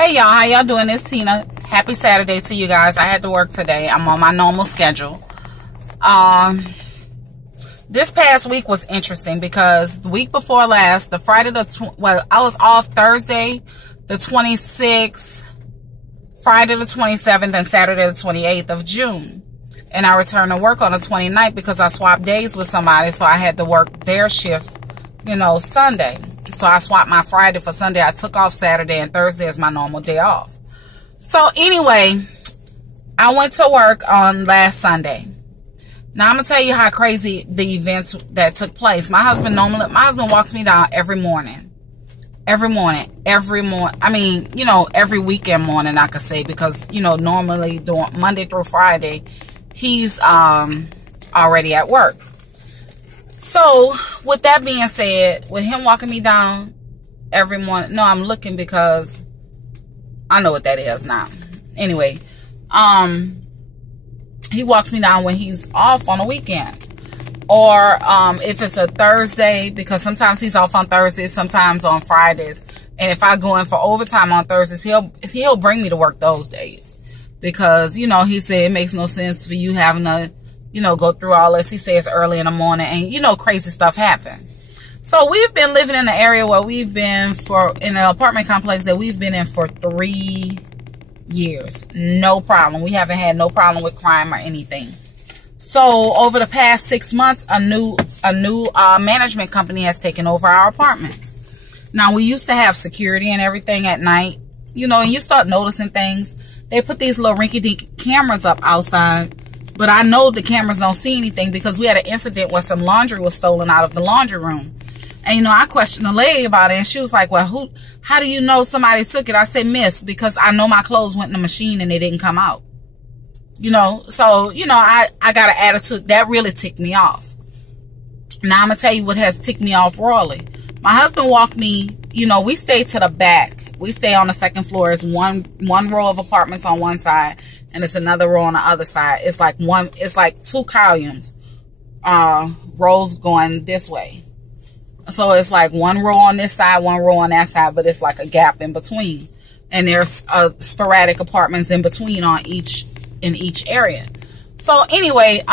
Hey y'all, how y'all doing? It's Tina. Happy Saturday to you guys. I had to work today. I'm on my normal schedule. This past week was interesting because the week before last, I was off Thursday the 26th, Friday the 27th, and Saturday the 28th of June. And I returned to work on the 29th because I swapped days with somebody, so I had to work their shift, Sunday. So I swapped my Friday for Sunday. I took off Saturday, and Thursday is my normal day off. So anyway, I went to work on last Sunday. Now I'm gonna tell you how crazy the events that took place. My husband walks me down every morning. Every weekend morning, I could say, because normally during Monday through Friday, he's already at work. So, with that being said, with him walking me down every morning, no, I'm looking because I know what that is now. Anyway, he walks me down when he's off on the weekends. Or if it's a Thursday, because sometimes he's off on Thursdays, sometimes on Fridays. And if I go in for overtime on Thursdays, he'll bring me to work those days. Because, he said it makes no sense for you having to go through all this. He says early in the morning and, crazy stuff happen. So we've been living in an area where we've been in an apartment complex that we've been in for 3 years. No problem. We haven't had no problem with crime or anything. So over the past 6 months, a new management company has taken over our apartments. Now we used to have security and everything at night, and you start noticing things. They put these little rinky-dink cameras up outside. But I know the cameras don't see anything because we had an incident where some laundry was stolen out of the laundry room. And, I questioned the lady about it. And she was like, well, how do you know somebody took it? I said, miss, because I know my clothes went in the machine and they didn't come out. So, I got an attitude. That really ticked me off. Now, I'm going to tell you what has ticked me off royally. My husband walked me, we stay to the back. We stay on the second floor. It's one row of apartments on one side. And it's another row on the other side. It's like two columns, rows going this way. So it's like one row on this side, one row on that side, but it's like a gap in between. And there's sporadic apartments in between in each area. So anyway,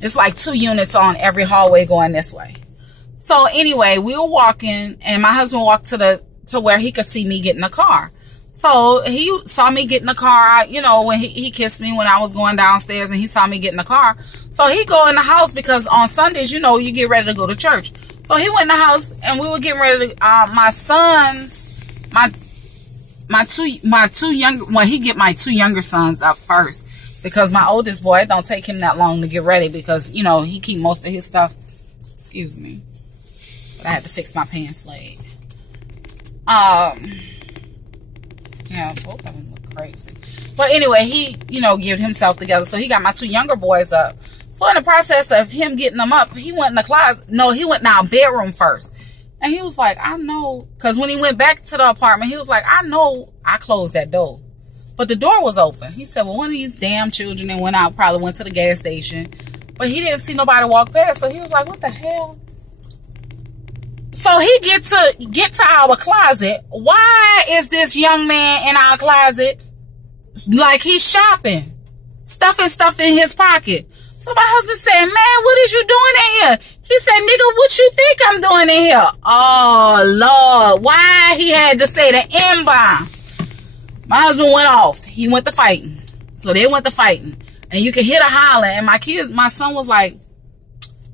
it's like 2 units on every hallway going this way. So anyway, we were walking, and my husband walked to where he could see me get in the car. So he saw me get in the car, when he kissed me when I was going downstairs, and he saw me get in the car. So he go in the house because on Sundays, you get ready to go to church. So he went in the house, and we were getting ready to, he get my 2 younger sons up first, because my oldest boy, it don't take him that long to get ready because, he keep most of his stuff. Excuse me. But I had to fix my pants leg. Yeah, both of them look crazy. But anyway, he, get himself together. So he got my 2 younger boys up. So in the process of him getting them up, he went in the closet. No, he went in our bedroom first. And he was like, I know. Because when he went back to the apartment, he was like, I know I closed that door. But the door was open. He said, well, one of these damn children and probably went to the gas station. But he didn't see nobody walk past. So he was like, what the hell? So he get to our closet. Why is this young man in our closet like he's shopping? Stuffing stuff in his pocket. So my husband said, man, what is you doing in here? He said, nigga, what you think I'm doing in here? Oh, Lord. Why he had to say the M-bomb? My husband went off. He went to fighting. So they went to fighting. And you could hear the hollering. And my son was like,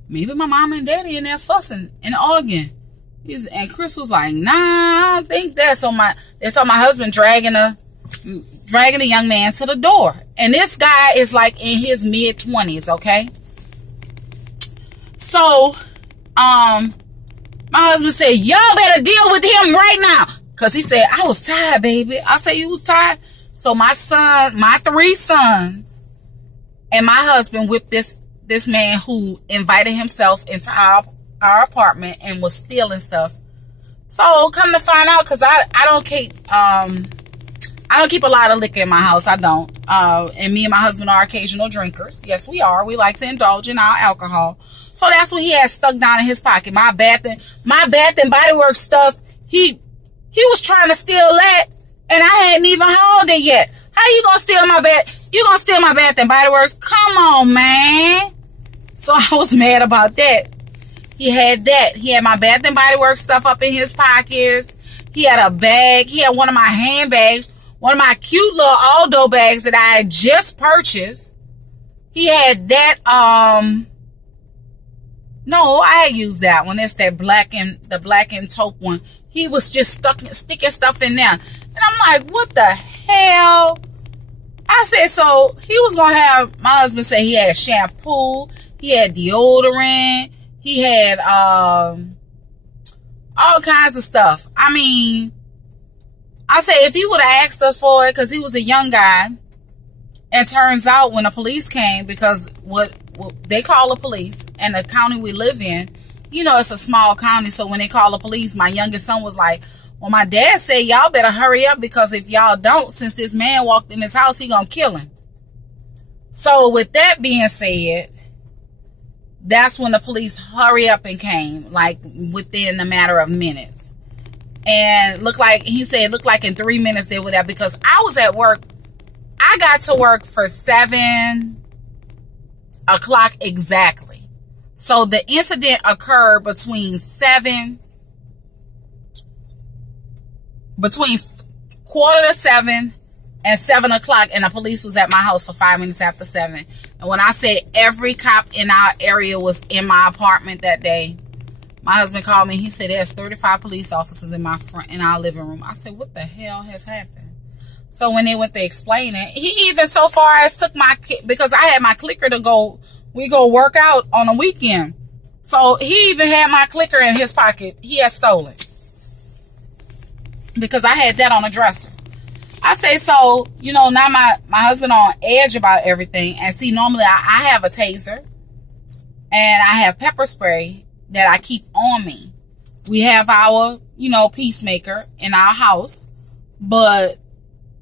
maybe my mom and daddy in there fussing and arguing. And Chris was like, nah, I don't think that. So my husband dragging a young man to the door. And this guy is like in his mid-20s, okay? So, my husband said, y'all better deal with him right now. Because he said, I was tired, baby. I said, you was tired? So my 3 sons, and my husband whipped this man who invited himself into our apartment and was stealing stuff. So come to find out, because I don't keep a lot of liquor in my house. I don't. And me and my husband are occasional drinkers. Yes, we are. We like to indulge in our alcohol. So that's what he had stuck down in his pocket. My Bath and Body Works stuff. He He was trying to steal that, and I hadn't even hauled it yet. How you gonna steal my Bath? You gonna steal my Bath and Body Works? Come on, man. So I was mad about that. He had that. He had my Bath and Body Works stuff up in his pockets. He had a bag. He had one of my handbags, one of my cute little Aldo bags that I had just purchased. He had that, no, I used that one. It's that black and taupe one. He was just sticking stuff in there. And I'm like, what the hell? I said, so he was going to have, my husband said he had shampoo. He had deodorant. He had all kinds of stuff. I mean, I said if he would have asked us for it, because he was a young guy, and turns out when the police came, because what they call the police, and the county we live in, you know, it's a small county, so when they call the police, my youngest son was like, well, my dad said y'all better hurry up, because if y'all don't, since this man walked in his house, he gonna kill him. So with that being said, that's when the police hurry up and came, like within a matter of minutes. And he said looked like in 3 minutes they were there, because I was at work. I got to work for 7 o'clock exactly. So the incident occurred between quarter to 7 and 7 o'clock, and the police was at my house for 5 minutes after 7. And when I say every cop in our area was in my apartment that day, my husband called me. He said there's 35 police officers in our living room. I said, what the hell has happened? So when they went to explain it, he even so far as took because I had my clicker to go, we go work out on a weekend. So he even had my clicker in his pocket. He had stolen, because I had that on a dresser. I say, so, you know, now my husband on edge about everything. And see, normally I have a taser and I have pepper spray that I keep on me. We have our, you know, peacemaker in our house, but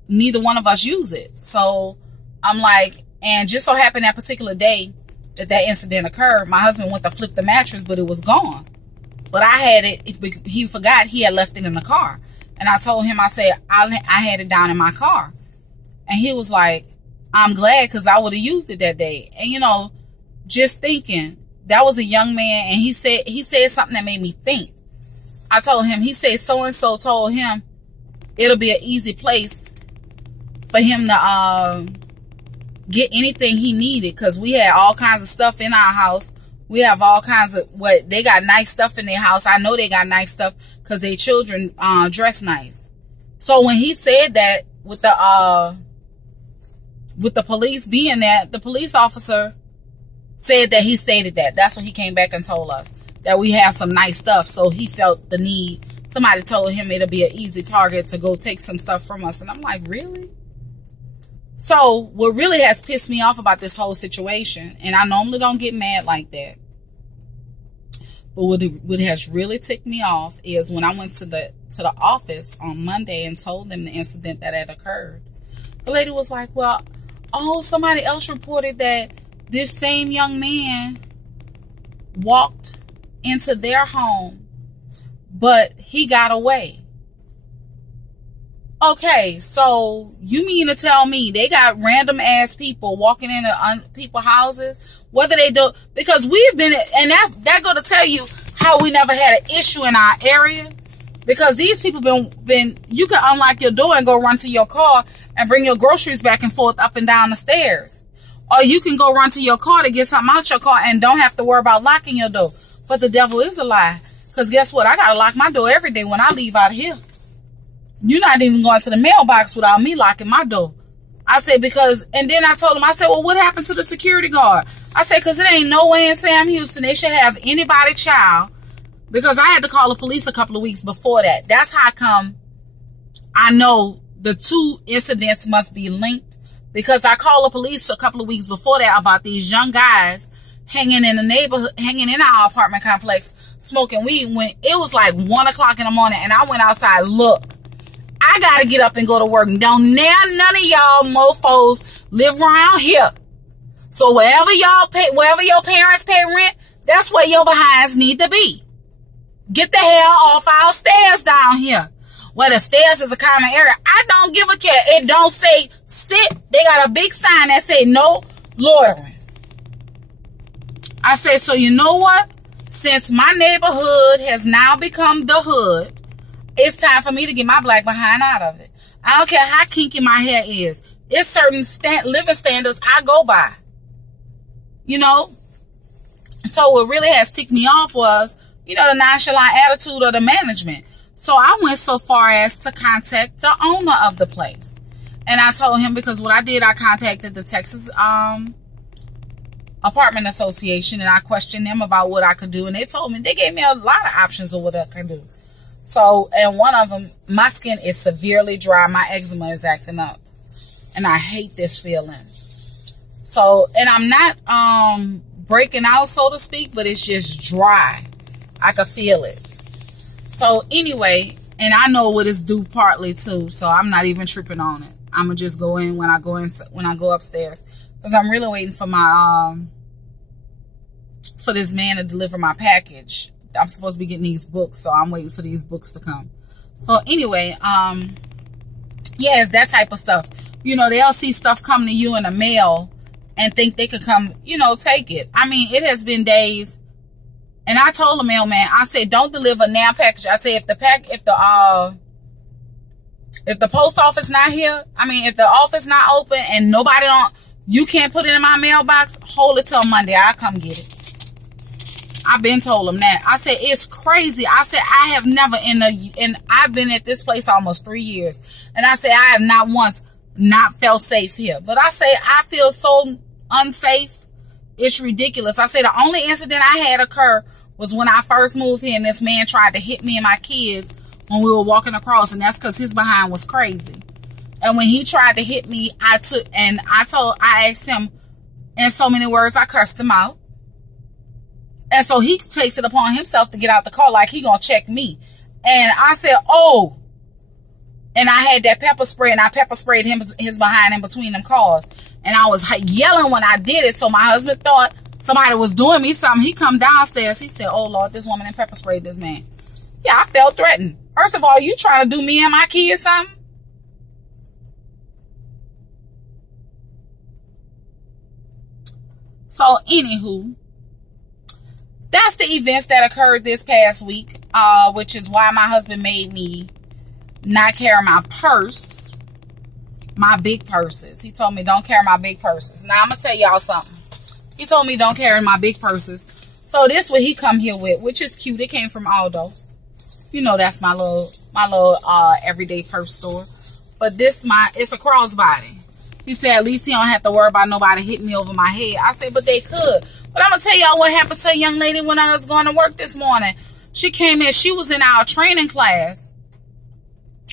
neither one of us use it. So I'm like, and just so happened that particular day that incident occurred, my husband went to flip the mattress, but it was gone. But I had it, he forgot he had left it in the car. And I told him, I said, I had it down in my car. And he was like, I'm glad, because I would have used it that day. And, you know, just thinking, that was a young man. And he said something that made me think. I told him, he said so-and-so told him it'll be an easy place for him to get anything he needed, because we had all kinds of stuff in our house. We have all kinds of, they got nice stuff in their house. I know they got nice stuff because their children dress nice. So when he said that with the police being there, the police officer said that he stated that. That's what he came back and told us, that we have some nice stuff. So he felt the need. Somebody told him it'll be an easy target to go take some stuff from us. And I'm like, really? So what really has pissed me off about this whole situation, and I normally don't get mad like that, but what has really ticked me off is when I went to the office on Monday and told them the incident that had occurred. The lady was like, well, somebody else reported that this same young man walked into their home, but he got away. Okay, so you mean to tell me they got random ass people walking into people's houses? Whether they do, because we've been, and that go to tell you how we never had an issue in our area. Because these people been you can unlock your door and go run to your car and bring your groceries back and forth up and down the stairs. Or you can go run to your car to get something out your car and don't have to worry about locking your door. But the devil is a lie. Because guess what? I got to lock my door every day when I leave out of here. You're not even going to the mailbox without me locking my door. I said, because, and then I told him, I said, well, what happened to the security guard? I said, because it ain't no way in Sam Houston they should have anybody child. Because I had to call the police a couple of weeks before that. That's how come I know the two incidents must be linked. Because I called the police a couple of weeks before that about these young guys hanging in the neighborhood, hanging in our apartment complex, smoking weed when it was like 1 o'clock in the morning. And I went outside, look. I gotta get up and go to work. Don't now none of y'all mofos live around here. So wherever y'all pay, wherever your parents pay rent, that's where your behinds need to be. Get the hell off our stairs down here. well, the stairs is a common area. I don't give a care. It don't say sit. They got a big sign that say no loitering. I say, so you know what? Since my neighborhood has now become the hood, it's time for me to get my black behind out of it. I don't care how kinky my hair is. It's certain living standards I go by. You know? So what really has ticked me off was, you know, the nonchalant attitude of the management. So I went so far as to contact the owner of the place. And I told him, because what I did, I contacted the Texas Apartment Association, and I questioned them about what I could do. And they told me, they gave me a lot of options of what I could do. So, and one of them, my skin is severely dry. My eczema is acting up. And I hate this feeling. So, and I'm not breaking out, so to speak, but it's just dry. I could feel it. So anyway, and I know what it's due partly to, so I'm not even tripping on it. I'm gonna just go in when I go upstairs, because I'm really waiting for my for this man to deliver my package. I'm supposed to be getting these books, so I'm waiting for these books to come. So anyway, yeah, it's that type of stuff. You know, they'll see stuff come to you in the mail and think they could come, you know, take it. I mean, it has been days. And I told the mailman, I said, don't deliver now package. I said, if the post office not here, I mean, if the office not open and you can't put it in my mailbox, hold it till Monday. I'll come get it. I've been told them that. I said, it's crazy. I said, I have never and I've been at this place almost 3 years. And I said, I have not once not felt safe here. But I say, I feel so unsafe. It's ridiculous. I said, the only incident I had occur was when I first moved here, and this man tried to hit me and my kids when we were walking across, and that's because his behind was crazy. And when he tried to hit me, I asked him in so many words, I cursed him out. And so he takes it upon himself to get out the car like he gonna check me. And I said, oh. And I had that pepper spray, and I pepper sprayed his behind in between them cars. And I was yelling when I did it, so my husband thought somebody was doing me something. He come downstairs. He said, oh, Lord, this woman pepper sprayed this man. Yeah, I felt threatened. First of all, you trying to do me and my kids something? So, anywho, that's the events that occurred this past week, which is why my husband made me not carry my purse, my big purses. He told me don't carry my big purses. Now, I'm going to tell y'all something. He told me don't carry my big purses. So this what he come here with, which is cute. It came from Aldo. You know, that's my little everyday purse store. But it's a crossbody. He said, at least he don't have to worry about nobody hitting me over my head. I said, but they could. But I'm going to tell y'all what happened to a young lady when I was going to work this morning. She came in. She was in our training class.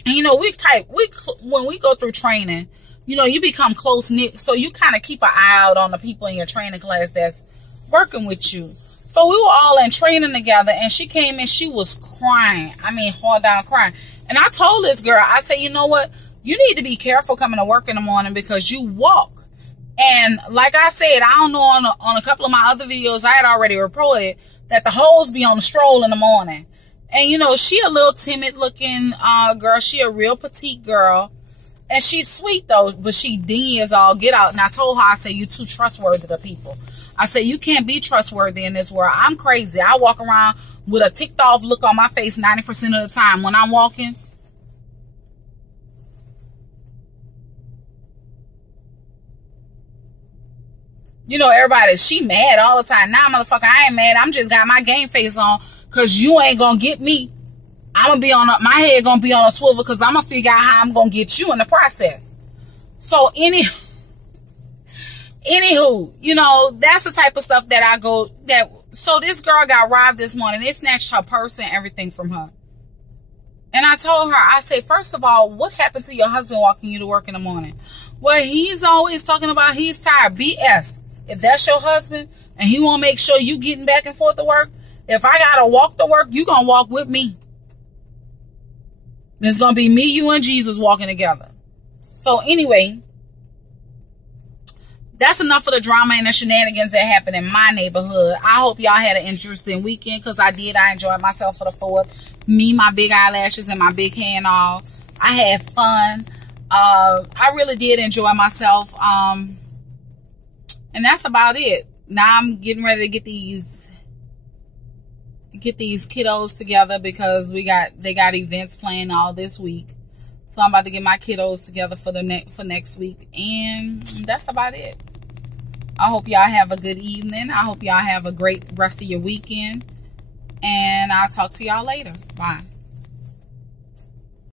And, you know, when we go through training, you know, you become close-knit. So you kind of keep an eye out on the people in your training class that's working with you. So we were all in training together. And she came in. She was crying. I mean, hard down crying. And I told this girl, I said, you know what? You need to be careful coming to work in the morning because you walk. And like I said, I don't know, on a couple of my other videos, I had already reported that the hoes be on the stroll in the morning. And, you know, she a little timid looking girl. She a real petite girl. And she's sweet, though, but she dingy as all get out. And I told her, I said, you too trustworthy to people. I said, you can't be trustworthy in this world. I'm crazy. I walk around with a ticked off look on my face 90% of the time when I'm walking. You know, everybody, she mad all the time. Nah, motherfucker, I ain't mad. I'm just got my game face on because you ain't going to get me. I'm going to be my head going to be on a swivel because I'm going to figure out how I'm going to get you in the process. So, anywho, you know, that's the type of stuff that so this girl got robbed this morning. They snatched her purse and everything from her. And I told her, I said, first of all, what happened to your husband walking you to work in the morning? Well, he's always talking about he's tired. BS. If that's your husband and he won't make sure you getting back and forth to work, if I got to walk to work, you going to walk with me. It's going to be me, you, and Jesus walking together. So anyway, that's enough of the drama and the shenanigans that happened in my neighborhood. I hope y'all had an interesting weekend because I did. I enjoyed myself for the 4th. me, my big eyelashes, and my big hand off. I had fun. I really did enjoy myself. And that's about it. Now I'm getting ready to get these kiddos together because they got events planned all this week. So I'm about to get my kiddos together for next week, and that's about it. I hope y'all have a good evening. I hope y'all have a great rest of your weekend, and I'll talk to y'all later. Bye.